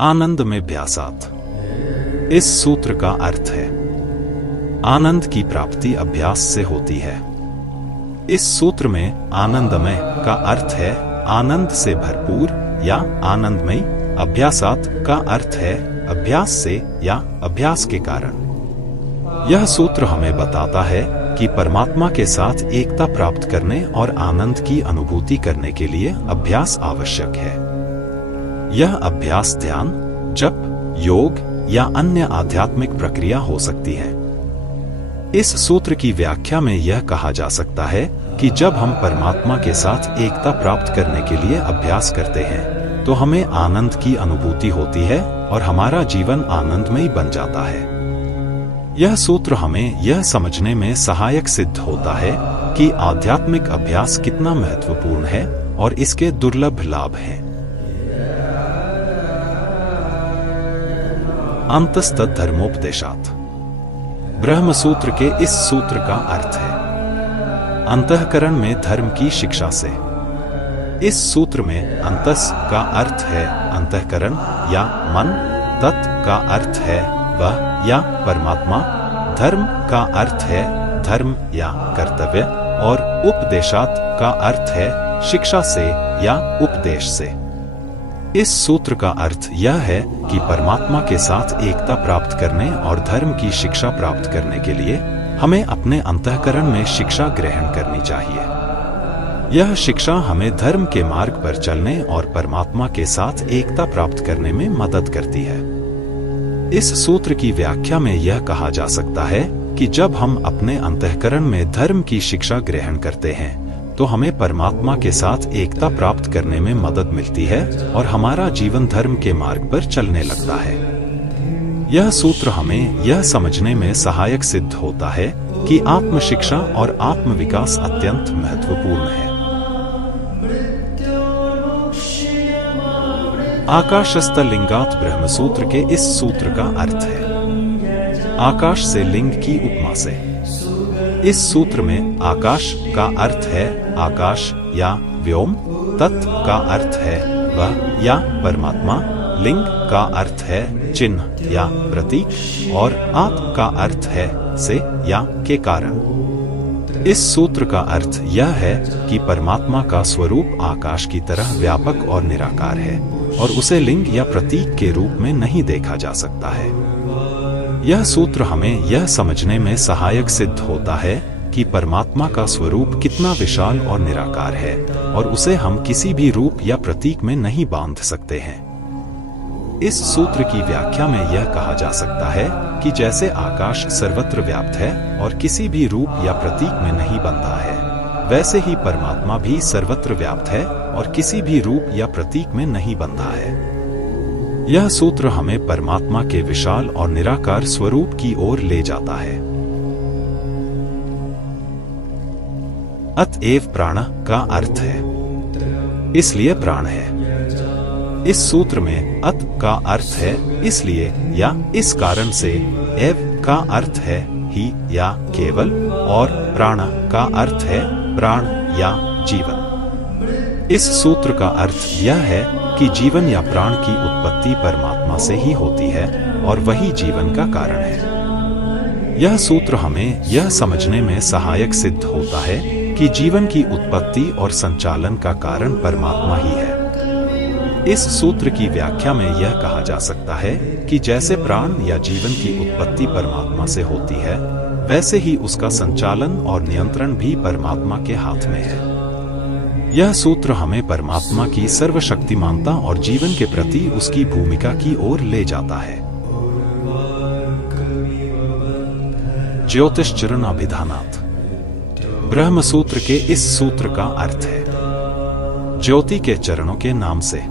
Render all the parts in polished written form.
आनंद में अभ्यासात्। इस सूत्र का अर्थ है आनंद की प्राप्ति अभ्यास से होती है। इस सूत्र में आनंदमय का अर्थ है आनंद से भरपूर या आनंदमयी। अभ्यासात् का अर्थ है अभ्यास से या अभ्यास के कारण। यह सूत्र हमें बताता है कि परमात्मा के साथ एकता प्राप्त करने और आनंद की अनुभूति करने के लिए अभ्यास आवश्यक है। यह अभ्यास ध्यान, जप, योग या अन्य आध्यात्मिक प्रक्रिया हो सकती है। इस सूत्र की व्याख्या में यह कहा जा सकता है कि जब हम परमात्मा के साथ एकता प्राप्त करने के लिए अभ्यास करते हैं तो हमें आनंद की अनुभूति होती है और हमारा जीवन आनंदमयी बन जाता है। यह सूत्र हमें यह समझने में सहायक सिद्ध होता है कि आध्यात्मिक अभ्यास कितना महत्वपूर्ण है और इसके दुर्लभ लाभ हैं। अंतस्तत् धर्मोपदेशात्। ब्रह्म सूत्र के इस सूत्र का अर्थ है अंतःकरण में धर्म की शिक्षा से। इस सूत्र में अंतस का अर्थ है अंतःकरण या मन, तत् का अर्थ है वह या परमात्मा, धर्म का अर्थ है धर्म या कर्तव्य और उपदेशात् का अर्थ है शिक्षा से या उपदेश से। इस सूत्र का अर्थ यह है कि परमात्मा के साथ एकता प्राप्त करने और धर्म की शिक्षा प्राप्त करने के लिए हमें अपने अंतःकरण में शिक्षा ग्रहण करनी चाहिए। यह शिक्षा हमें धर्म के मार्ग पर चलने और परमात्मा के साथ एकता प्राप्त करने में मदद करती है। इस सूत्र की व्याख्या में यह कहा जा सकता है कि जब हम अपने अंतःकरण में धर्म की शिक्षा ग्रहण करते हैं तो हमें परमात्मा के साथ एकता प्राप्त करने में मदद मिलती है और हमारा जीवन धर्म के मार्ग पर चलने लगता है। यह सूत्र हमें यह समझने में सहायक सिद्ध होता है कि आत्म शिक्षा और आत्म विकास अत्यंत महत्वपूर्ण है। आकाशस्थ लिंगात् ब्रह्म सूत्र के इस सूत्र का अर्थ है आकाश से लिंग की उपमा से। इस सूत्र में आकाश का अर्थ है आकाश या व्योम, तत् का अर्थ है वह या परमात्मा, लिंग का अर्थ है चिन्ह या प्रतीक और आत्म का अर्थ है से या के कारण। इस सूत्र का अर्थ यह है कि परमात्मा का स्वरूप आकाश की तरह व्यापक और निराकार है और उसे लिंग या प्रतीक के रूप में नहीं देखा जा सकता है। यह सूत्र हमें यह समझने में सहायक सिद्ध होता है कि परमात्मा का स्वरूप कितना विशाल और निराकार है और उसे हम किसी भी रूप या प्रतीक में नहीं बांध सकते हैं। इस सूत्र की व्याख्या में यह कहा जा सकता है कि जैसे आकाश सर्वत्र व्याप्त है और किसी भी रूप या प्रतीक में नहीं बंधा है, वैसे ही परमात्मा भी सर्वत्र व्याप्त है और किसी भी रूप या प्रतीक में नहीं बंधा है। यह सूत्र हमें परमात्मा के विशाल और निराकार स्वरूप की ओर ले जाता है। अतएव प्राण का अर्थ है इसलिए प्राण है। इस सूत्र में अत का अर्थ है इसलिए या इस कारण से, एव का अर्थ है ही या केवल और प्राण का अर्थ है प्राण या जीवन। इस सूत्र का अर्थ यह है कि जीवन या प्राण की उत्पत्ति परमात्मा से ही होती है और वही जीवन का कारण है। यह सूत्र हमें यह समझने में सहायक सिद्ध होता है कि जीवन की उत्पत्ति और संचालन का कारण परमात्मा ही है। इस सूत्र की व्याख्या में यह कहा जा सकता है कि जैसे प्राण या जीवन की उत्पत्ति परमात्मा से होती है, वैसे ही उसका संचालन और नियंत्रण भी परमात्मा के हाथ में है। यह सूत्र हमें परमात्मा की सर्वशक्तिमानता और जीवन के प्रति उसकी भूमिका की ओर ले जाता है। ज्योतिश्चरण अभिधानात्। ब्रह्म सूत्र के इस सूत्र का अर्थ है ज्योति के चरणों के नाम से।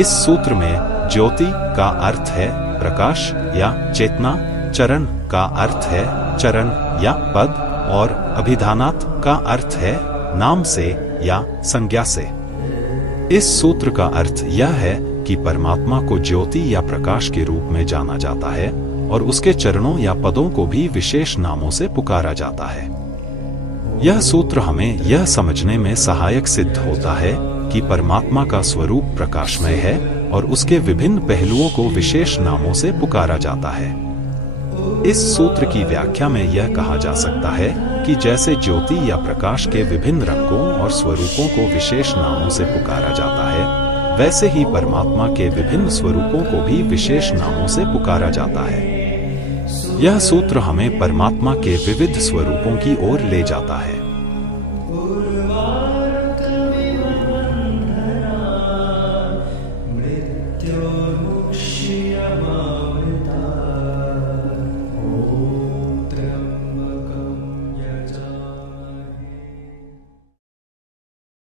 इस सूत्र में ज्योति का अर्थ है प्रकाश या चेतना, चरण का अर्थ है चरण या पद और अभिधानात् का अर्थ है नाम से या संज्ञा से। इस सूत्र का अर्थ यह है कि परमात्मा को ज्योति या प्रकाश के रूप में जाना जाता है और उसके चरणों या पदों को भी विशेष नामों से पुकारा जाता है। यह सूत्र हमें यह समझने में सहायक सिद्ध होता है कि परमात्मा का स्वरूप प्रकाशमय है और उसके विभिन्न पहलुओं को विशेष नामों से पुकारा जाता है। इस सूत्र की व्याख्या में यह कहा जा सकता है कि जैसे ज्योति या प्रकाश के विभिन्न रंगों और स्वरूपों को विशेष नामों से पुकारा जाता है, वैसे ही परमात्मा के विभिन्न स्वरूपों को भी विशेष नामों से पुकारा जाता है। यह सूत्र हमें परमात्मा के विविध स्वरूपों की ओर ले जाता है। मृत्योर्मुक्ष्यमामृतम्